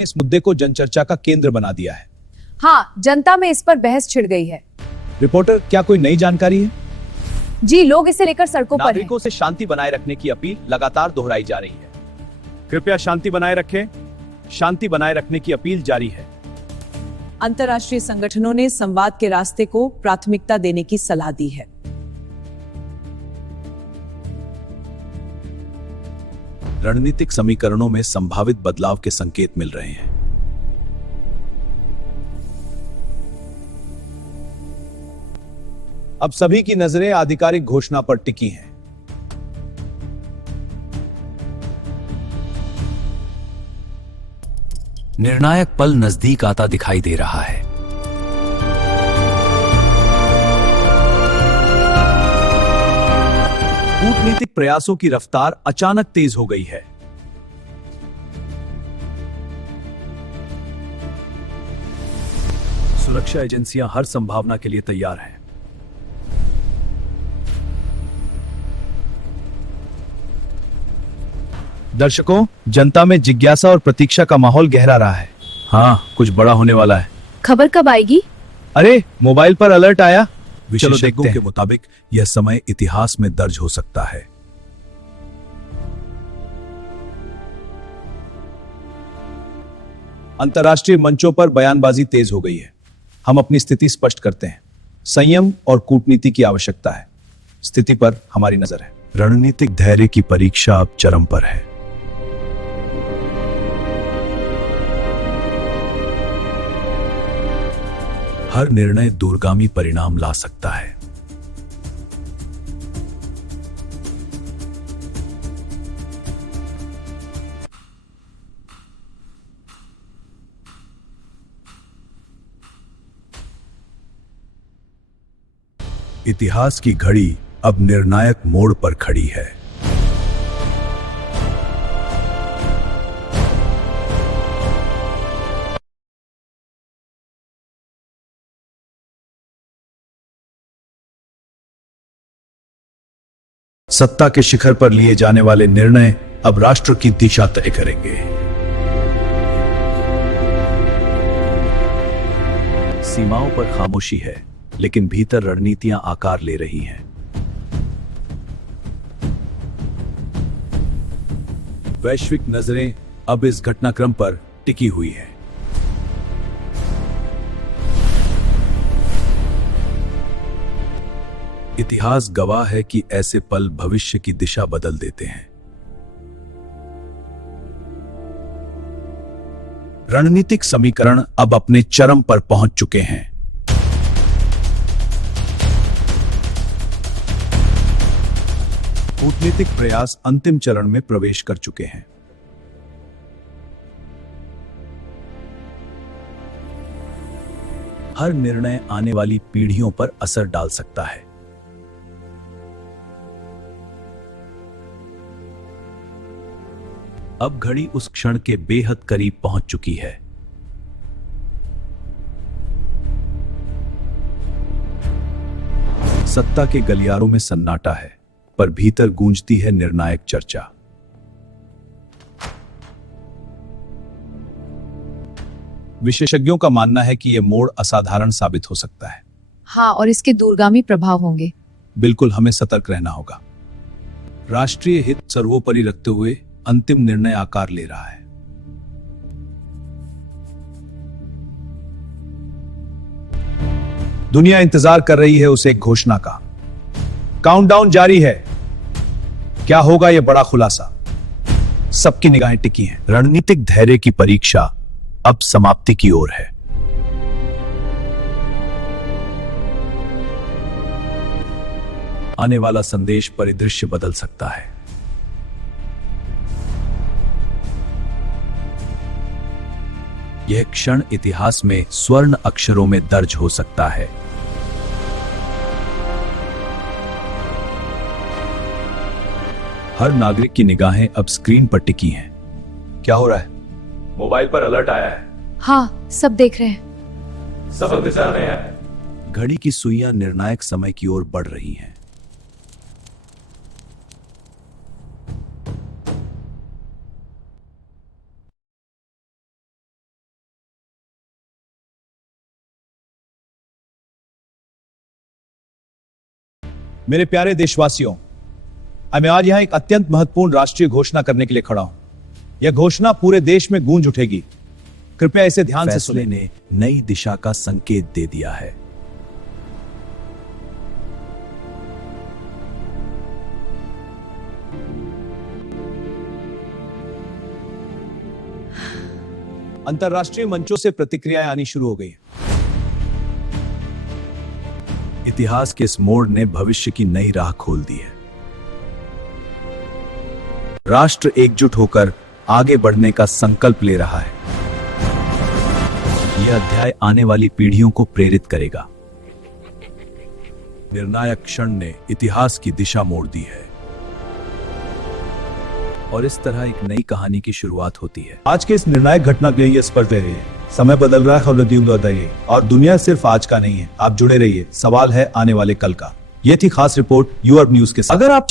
इस मुद्दे को जनचर्चा का केंद्र बना दिया है। हाँ, जनता में इस पर बहस छिड़ गई है। रिपोर्टर, क्या कोई नई जानकारी है? जी, लोग इसे लेकर सड़कों पर हैं। नागरिकों से शांति बनाए रखने की अपील लगातार दोहराई जा रही है। कृपया शांति बनाए रखें। शांति बनाए रखने की अपील जारी है। अंतर्राष्ट्रीय संगठनों ने संवाद के रास्ते को प्राथमिकता देने की सलाह दी है। रणनीतिक समीकरणों में संभावित बदलाव के संकेत मिल रहे हैं। अब सभी की नजरें आधिकारिक घोषणा पर टिकी हैं। निर्णायक पल नजदीक आता दिखाई दे रहा है। कूटनीतिक प्रयासों की रफ्तार अचानक तेज हो गई है। सुरक्षा एजेंसियां हर संभावना के लिए तैयार हैं। दर्शकों, जनता में जिज्ञासा और प्रतीक्षा का माहौल गहरा रहा है। हाँ, कुछ बड़ा होने वाला है। खबर कब आएगी? अरे, मोबाइल पर अलर्ट आया। विशेषज्ञों के मुताबिक यह समय इतिहास में दर्ज हो सकता है। अंतर्राष्ट्रीय मंचों पर बयानबाजी तेज हो गई है। हम अपनी स्थिति स्पष्ट करते हैं। संयम और कूटनीति की आवश्यकता है। स्थिति पर हमारी नजर है। रणनीतिक धैर्य की परीक्षा अब चरम पर है। हर निर्णय दूरगामी परिणाम ला सकता है। इतिहास की घड़ी अब निर्णायक मोड़ पर खड़ी है। सत्ता के शिखर पर लिए जाने वाले निर्णय अब राष्ट्र की दिशा तय करेंगे। सीमाओं पर खामोशी है, लेकिन भीतर रणनीतियां आकार ले रही हैं। वैश्विक नजरें अब इस घटनाक्रम पर टिकी हुई हैं। इतिहास गवाह है कि ऐसे पल भविष्य की दिशा बदल देते हैं। रणनीतिक समीकरण अब अपने चरम पर पहुंच चुके हैं। कूटनीतिक प्रयास अंतिम चरण में प्रवेश कर चुके हैं। हर निर्णय आने वाली पीढ़ियों पर असर डाल सकता है। अब घड़ी उस क्षण के बेहद करीब पहुंच चुकी है। सत्ता के गलियारों में सन्नाटा है, पर भीतर गूंजती है निर्णायक चर्चा। विशेषज्ञों का मानना है कि यह मोड़ असाधारण साबित हो सकता है। हाँ, और इसके दूरगामी प्रभाव होंगे। बिल्कुल, हमें सतर्क रहना होगा। राष्ट्रीय हित सर्वोपरि रखते हुए अंतिम निर्णय आकार ले रहा है। दुनिया इंतजार कर रही है उस एक घोषणा का। काउंटडाउन जारी है। क्या होगा यह बड़ा खुलासा? सबकी निगाहें टिकी हैं। रणनीतिक धैर्य की परीक्षा अब समाप्ति की ओर है। आने वाला संदेश परिदृश्य बदल सकता है। यह क्षण इतिहास में स्वर्ण अक्षरों में दर्ज हो सकता है। हर नागरिक की निगाहें अब स्क्रीन पर टिकी हैं। क्या हो रहा है? मोबाइल पर अलर्ट आया है। हाँ, सब देख रहे हैं। सब इंतजार में है। घड़ी की सुइयां निर्णायक समय की ओर बढ़ रही हैं। मेरे प्यारे देशवासियों, मैं आज यहां एक अत्यंत महत्वपूर्ण राष्ट्रीय घोषणा करने के लिए खड़ा हूं। यह घोषणा पूरे देश में गूंज उठेगी। कृपया इसे ध्यान से फैसले सुनें। ने नई दिशा का संकेत दे दिया है। अंतरराष्ट्रीय मंचों से प्रतिक्रियाएं आनी शुरू हो गई हैं। इतिहास के इस मोड़ ने भविष्य की नई राह खोल दी है। राष्ट्र एकजुट होकर आगे बढ़ने का संकल्प ले रहा है। यह अध्याय आने वाली पीढ़ियों को प्रेरित करेगा। निर्णायक क्षण ने इतिहास की दिशा मोड़ दी है और इस तरह एक नई कहानी की शुरुआत होती है। आज के इस निर्णायक घटना के लिए ये स्पष्ट है, समय बदल रहा है, खबरदारी बताइए, और दुनिया सिर्फ आज का नहीं है। आप जुड़े रहिए, सवाल है आने वाले कल का। ये थी खास रिपोर्ट यूअर्ब न्यूज के साथ। अगर आप